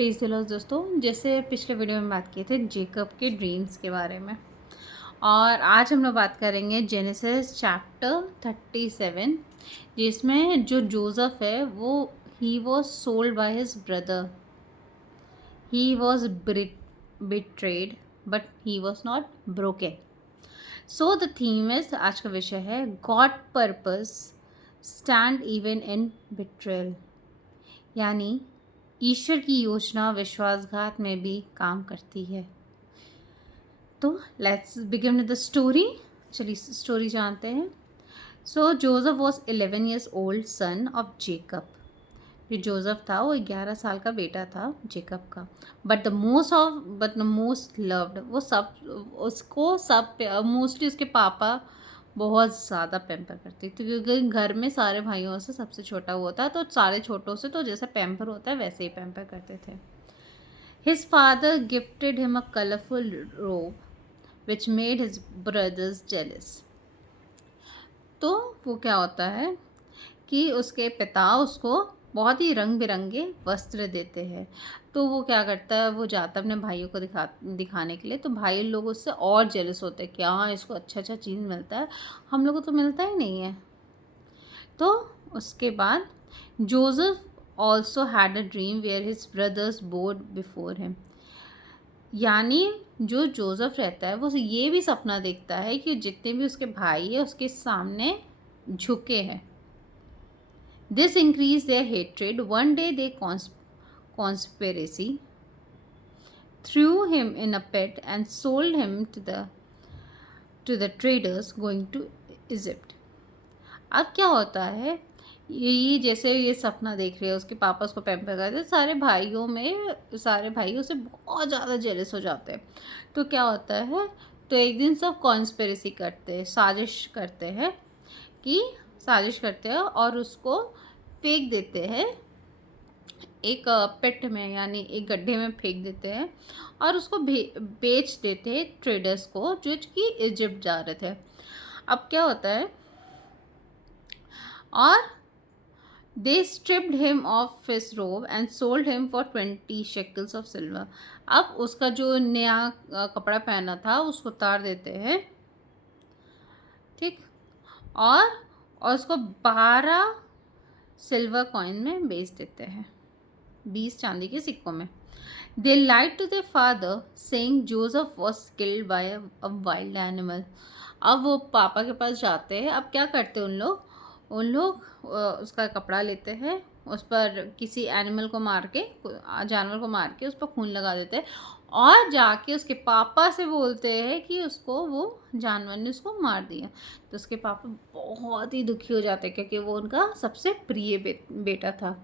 Please दिलो दोस्तों, जैसे पिछले वीडियो में बात किए थे जेकब के ड्रीम्स के बारे में। और आज हम लोग बात करेंगे जेनेसिस चैप्टर 37, जिसमें जो जोसेफ है वो he was sold by his brother. He was betrayed but he was not broken. So the theme is, आज का विषय है God purpose stand even in betrayal, यानी ईश्वर की योजना विश्वासघात में भी काम करती है। तो let's begin with the story. चलिए स्टोरी जानते हैं। So Joseph was 11 years old son of Jacob. जो जोसेफ था वो 11 साल का बेटा था जेकब का। बट द मोस्ट लव्ड, वो सब उसको सब मोस्टली उसके पापा बहुत ज़्यादा पैम्पर करते थे, क्योंकि घर में सारे भाइयों से सबसे छोटा हुआ था, तो सारे छोटों से तो जैसे पैम्पर होता है वैसे ही पैम्पर करते थे। His father gifted him a colourful robe which made his brothers jealous. तो वो क्या होता है कि उसके पिता उसको बहुत ही रंग बिरंगे वस्त्र देते हैं। तो वो क्या करता है, वो जाता है अपने भाइयों को दिखाने के लिए। तो भाई लोग उससे और जेलस होते हैं कि हाँ इसको अच्छा अच्छा चीज़ मिलता है, हम लोगों को तो मिलता ही नहीं है। तो उसके बाद Joseph also had a dream where his brothers bowed before him, यानी जो जोसेफ रहता है वो ये भी सपना देखता है कि जितने भी उसके भाई है उसके सामने झुके हैं। This increased their hatred. One day they conspiracy threw him in a pit and sold him to the traders going to Egypt. अब क्या होता है, ये जैसे ये सपना देख रहे हैं, उसके पापा उसको पैम्पर करते हैं, सारे भाई उससे बहुत ज़्यादा जेलस हो जाते हैं। तो क्या होता है, तो एक दिन सब कॉन्स्पिरेसी करते हैं, साजिश करते हैं और उसको फेंक देते हैं एक पिट में, यानी एक गड्ढे में फेंक देते हैं और उसको बेच देते हैं ट्रेडर्स को जो कि इजिप्ट जा रहे थे। अब क्या होता है, और they stripped him of his robe and sold him for 20 shekels of silver. अब उसका जो नया कपड़ा पहना था उसको उतार देते हैं, ठीक, और उसको 12 सिल्वर कॉइन में बेच देते हैं, 20 चांदी के सिक्कों में। They lied to the father saying Joseph was killed by a wild animal. अब वो पापा के पास जाते हैं। अब क्या करते हैं उन लोग उसका कपड़ा लेते हैं, उस पर किसी एनिमल को मार के, जानवर को मार के उस पर खून लगा देते हैं और जाके उसके पापा से बोलते हैं कि उसको वो जानवर ने उसको मार दिया। तो उसके पापा बहुत ही दुखी हो जाते हैं, क्योंकि वो उनका सबसे प्रिय बेटा था।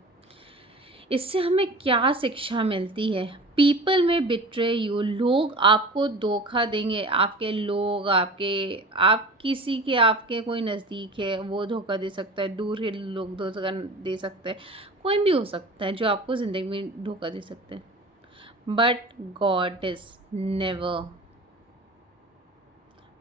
इससे हमें क्या शिक्षा मिलती है? पीपल में बिट्रे यू, लोग आपको धोखा देंगे। आपके कोई नज़दीक है वो धोखा दे सकता है, दूर के लोग धोखा दे सकते हैं, कोई भी हो सकता है जो आपको ज़िंदगी में धोखा दे सकते हैं। But God is never,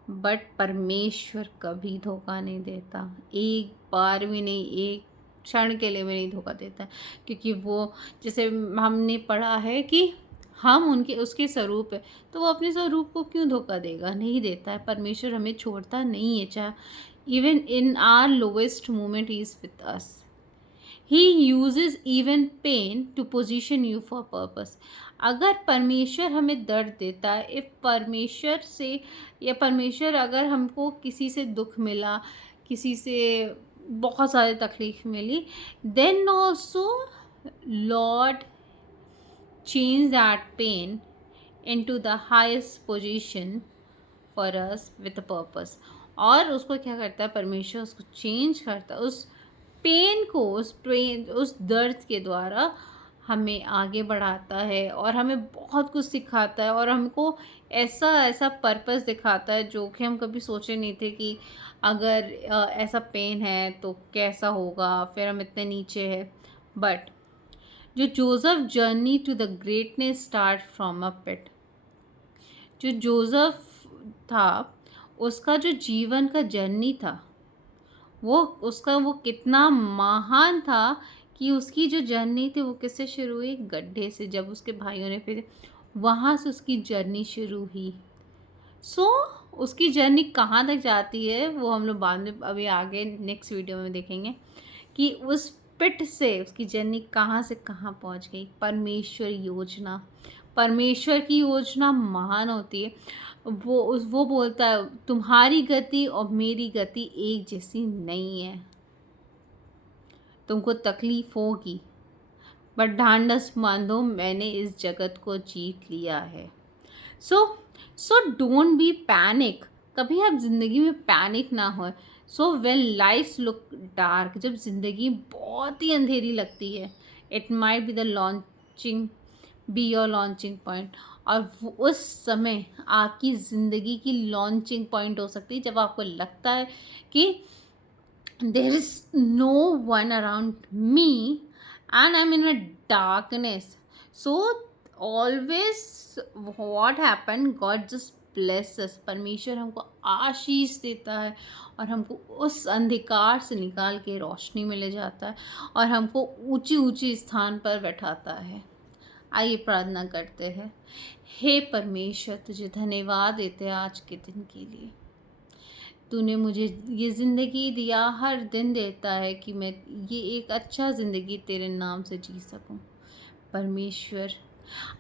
but परमेश्वर कभी धोखा नहीं देता, एक बार भी नहीं, एक क्षण के लिए भी नहीं धोखा देता है। क्योंकि वो, जैसे हमने पढ़ा है कि हम उसके स्वरूप है, तो वो अपने स्वरूप को क्यों धोखा देगा? नहीं देता है। परमेश्वर हमें छोड़ता नहीं है, चाहे even in our lowest moment he is with us. He uses even pain to position you for purpose. अगर परमेश्वर हमें दर्द देता है, इफ परमेश्वर अगर हमको किसी से दुख मिला, किसी से बहुत सारी तकलीफ मिली, then also lord change that pain into the highest position for us with a purpose. और उसको क्या करता है, परमेश्वर उसको चेंज करता है, उस उस दर्द के द्वारा हमें आगे बढ़ाता है और हमें बहुत कुछ सिखाता है और हमको ऐसा ऐसा पर्पस दिखाता है जो कि हम कभी सोचे नहीं थे कि अगर ऐसा पेन है तो कैसा होगा, फिर हम इतने नीचे हैं। बट जो Joseph journey to the greatness start from a pit. जो जोसेफ था, उसका जो जीवन का जर्नी था वो कितना महान था कि उसकी जो जर्नी थी वो किससे शुरू हुई, गड्ढे से। जब उसके भाइयों ने फिर वहाँ से उसकी जर्नी शुरू हुई। सो उसकी जर्नी कहाँ तक जाती है वो हम लोग बाद में अभी आगे नेक्स्ट वीडियो में देखेंगे कि उस पिट से उसकी जर्नी कहाँ से कहाँ पहुँच गई। परमेश्वर योजना, परमेश्वर की योजना महान होती है। वो बोलता है तुम्हारी गति और मेरी गति एक जैसी नहीं है। तुमको तकलीफ होगी बट ढांढस बांधो, मैंने इस जगत को जीत लिया है। सो सो डोंट बी पैनिक। कभी आप ज़िंदगी में पैनिक ना हो। So when life look dark, जब ज़िंदगी बहुत ही अंधेरी लगती है, it might be the launching, be your launching point. और उस समय आपकी ज़िंदगी की लॉन्चिंग पॉइंट हो सकती है जब आपको लगता है कि there is no one around me and I'm in a darkness. So always what happened, God just bless us। परमेश्वर हमको आशीष देता है और हमको उस अंधकार से निकाल के रोशनी में ले जाता है और हमको ऊंची ऊंची स्थान पर बैठाता है। आइए प्रार्थना करते हैं। हे परमेश्वर, तुझे धन्यवाद देते हैं आज के दिन के लिए। तूने मुझे ये ज़िंदगी दिया, हर दिन देता है कि मैं ये एक अच्छा ज़िंदगी तेरे नाम से जी सकूं। परमेश्वर,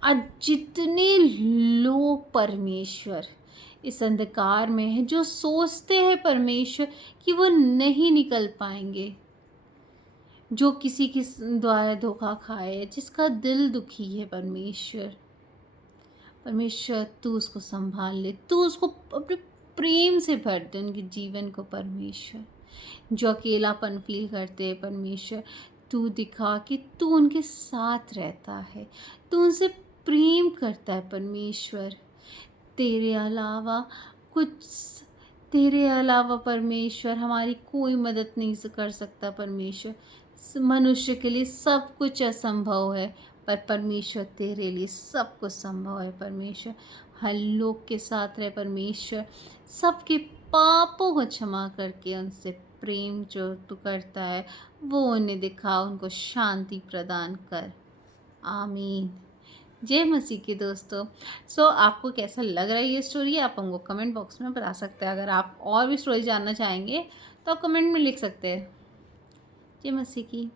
आज जितने लोग परमेश्वर इस अंधकार में हैं, जो सोचते हैं परमेश्वर कि वो नहीं निकल पाएंगे, जो किसी के द्वारा धोखा खाए, जिसका दिल दुखी है, परमेश्वर परमेश्वर तू उसको संभाल ले, तू उसको अपने प्रेम से भर दे उनके जीवन को। परमेश्वर, जो अकेलापन फील करते हैं, परमेश्वर तू दिखा कि तू उनके साथ रहता है, तू उनसे प्रेम करता है। परमेश्वर, तेरे अलावा कुछ तेरे अलावा परमेश्वर हमारी कोई मदद नहीं कर सकता। परमेश्वर, मनुष्य के लिए सब कुछ असंभव है पर परमेश्वर तेरे लिए सब कुछ संभव है। परमेश्वर, हर लोग के साथ रहे। परमेश्वर, सबके पापों को क्षमा करके उनसे प्रेम जो तू करता है वो उन्हें दिखा, उनको शांति प्रदान कर। आमीन। जय मसीह के दोस्तों। सो आपको कैसा लग रहा है ये स्टोरी, आप हमको कमेंट बॉक्स में बता सकते हैं। अगर आप और भी स्टोरी जानना चाहेंगे तो आप कमेंट में लिख सकते हैं। जय मसीह की।